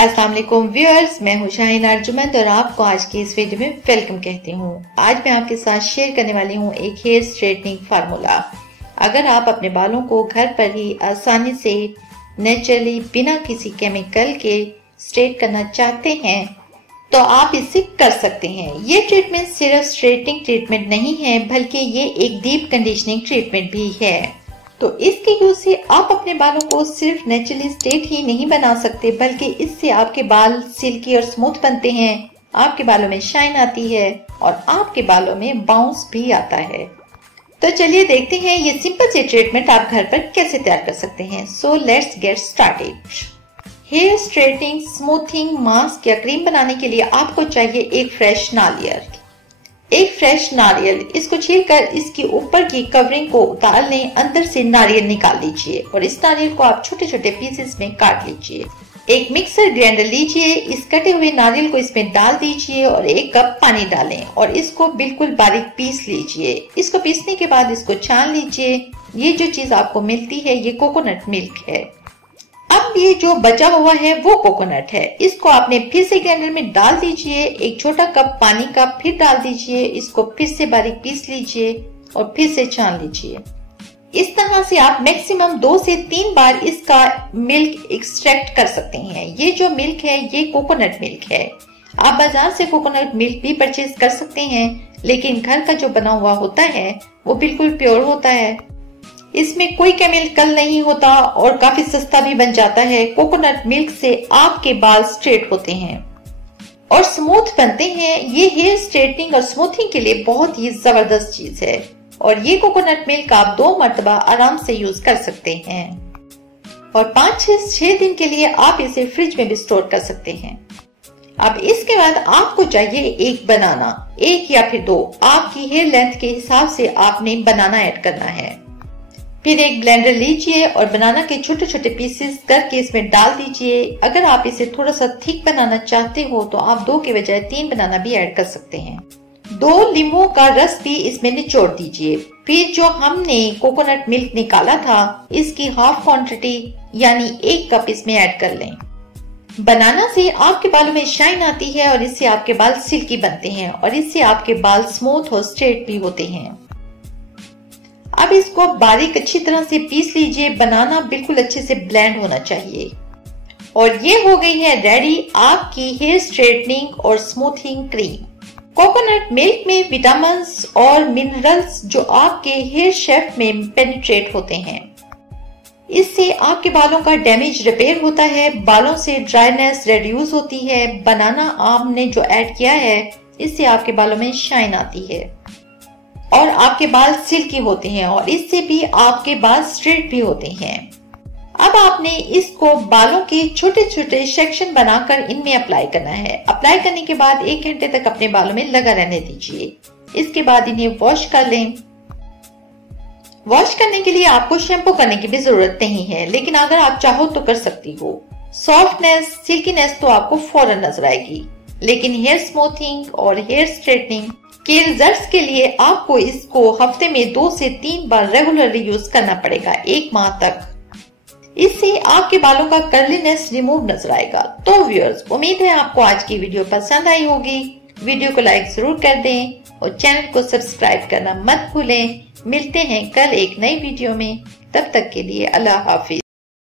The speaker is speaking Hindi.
अस्सलाम वालेकुम व्यूअर्स, मैं हूं शाहीन अर्जुमंद और आपको आज की इस वीडियो में वेलकम कहती हूं। आज मैं आपके साथ शेयर करने वाली हूं एक हेयर स्ट्रेटनिंग फार्मूला। अगर आप अपने बालों को घर पर ही आसानी से नेचुरली बिना किसी केमिकल के स्ट्रेट करना चाहते हैं तो आप इसे कर सकते हैं। ये ट्रीटमेंट सिर्फ स्ट्रेटनिंग ट्रीटमेंट नहीं है बल्कि ये एक डीप कंडीशनिंग ट्रीटमेंट भी है। तो इसके यूज से आप अपने बालों को सिर्फ नेचुरली स्ट्रेट ही नहीं बना सकते बल्कि इससे आपके बाल सिल्की और स्मूथ बनते हैं, आपके बालों में शाइन आती है और आपके बालों में बाउंस भी आता है। तो चलिए देखते हैं ये सिंपल सी ट्रीटमेंट आप घर पर कैसे तैयार कर सकते हैं। So let's get started. Hair straightening smoothing mask या क्रीम बनाने के लिए आपको चाहिए एक फ्रेश नारियल। इसको छीलकर इसके ऊपर की कवरिंग को उतार लें, अंदर से नारियल निकाल लीजिए और इस नारियल को आप छोटे छोटे पीसेस में काट लीजिए। एक मिक्सर ग्राइंडर लीजिए, इस कटे हुए नारियल को इसमें डाल दीजिए और 1 कप पानी डालें और इसको बिल्कुल बारीक पीस लीजिए। इसको पीसने के बाद इसको छान लीजिए। ये जो चीज आपको मिलती है ये कोकोनट मिल्क है। अब ये जो बचा हुआ है वो कोकोनट है, इसको आपने फिर से ग्राइंडर में डाल दीजिए। 1 छोटा कप पानी का फिर डाल दीजिए, इसको फिर से बारीक पीस लीजिए और फिर से छान लीजिए। इस तरह से आप मैक्सिमम 2 से 3 बार इसका मिल्क एक्सट्रैक्ट कर सकते हैं। ये जो मिल्क है ये कोकोनट मिल्क है। आप बाजार से कोकोनट मिल्क भी परचेज कर सकते हैं, लेकिन घर का जो बना हुआ होता है वो बिल्कुल प्योर होता है, इसमें कोई केमिकल नहीं होता और काफी सस्ता भी बन जाता है। कोकोनट मिल्क से आपके बाल स्ट्रेट होते हैं और स्मूथ बनते हैं। ये हेयर स्ट्रेटनिंग और स्मूथिंग के लिए बहुत ही जबरदस्त चीज है और ये कोकोनट मिल्क आप 2 मरतबा आराम से यूज कर सकते हैं और 5-6 दिन के लिए आप इसे फ्रिज में भी स्टोर कर सकते हैं। अब इसके बाद आपको चाहिए एक बनाना, 1 या फिर 2, आपकी हेयर लेंथ के हिसाब से आपने बनाना ऐड करना है। फिर एक ब्लेंडर लीजिए और बनाना के छोटे छोटे पीसेस करके इसमें डाल दीजिए। अगर आप इसे थोड़ा सा थिक बनाना चाहते हो तो आप 2 के बजाय 3 बनाना भी ऐड कर सकते हैं। 2 लींबू का रस भी इसमें निचोड़ दीजिए। फिर जो हमने कोकोनट मिल्क निकाला था इसकी हाफ क्वांटिटी यानी 1 कप इसमें ऐड कर लें। बनाना से आपके बालों में शाइन आती है और इससे आपके बाल सिल्की बनते हैं और इससे आपके बाल स्मूथ और स्ट्रेट भी होते हैं। अब इसको बारीक अच्छी तरह से पीस लीजिए। बनाना बिल्कुल अच्छे से ब्लेंड होना चाहिए और ये हो गई है रेडी आपकी हेयर स्ट्रेटनिंग और स्मूथिंग क्रीम। कोकोनट मिल्क में विटामिन और मिनरल्स जो आपके हेयर शेफ्ट में पेनिट्रेट होते हैं, इससे आपके बालों का डैमेज रिपेयर होता है, बालों से ड्राइनेस रिड्यूस होती है। बनाना आपने जो ऐड किया है इससे आपके बालों में शाइन आती है और आपके बाल सिल्की होते हैं और इससे भी आपके बाल स्ट्रेट भी होते हैं। अब आपने इसको बालों के छोटे छोटे सेक्शन बनाकर इनमें अप्लाई करना है। अप्लाई करने के बाद 1 घंटे तक अपने बालों में लगा रहने दीजिए। इसके बाद इन्हें वॉश कर लें। वॉश करने के लिए आपको शैम्पू करने की भी जरूरत नहीं है, लेकिन अगर आप चाहो तो कर सकती हो। सॉफ्टनेस सिल्कीनेस तो आपको फौरन नजर आएगी, लेकिन हेयर स्मूथिंग और हेयर स्ट्रेटनिंग के रिजल्ट्स के लिए आपको इसको हफ्ते में 2 से 3 बार रेगुलरली यूज करना पड़ेगा, 1 माह तक। इससे आपके बालों का कर्लीनेस रिमूव नजर आएगा। तो व्यूअर्स, उम्मीद है आपको आज की वीडियो पसंद आई होगी। वीडियो को लाइक जरूर कर दें और चैनल को सब्सक्राइब करना मत भूलें। मिलते हैं कल एक नई वीडियो में, तब तक के लिए अल्लाह हाफिज।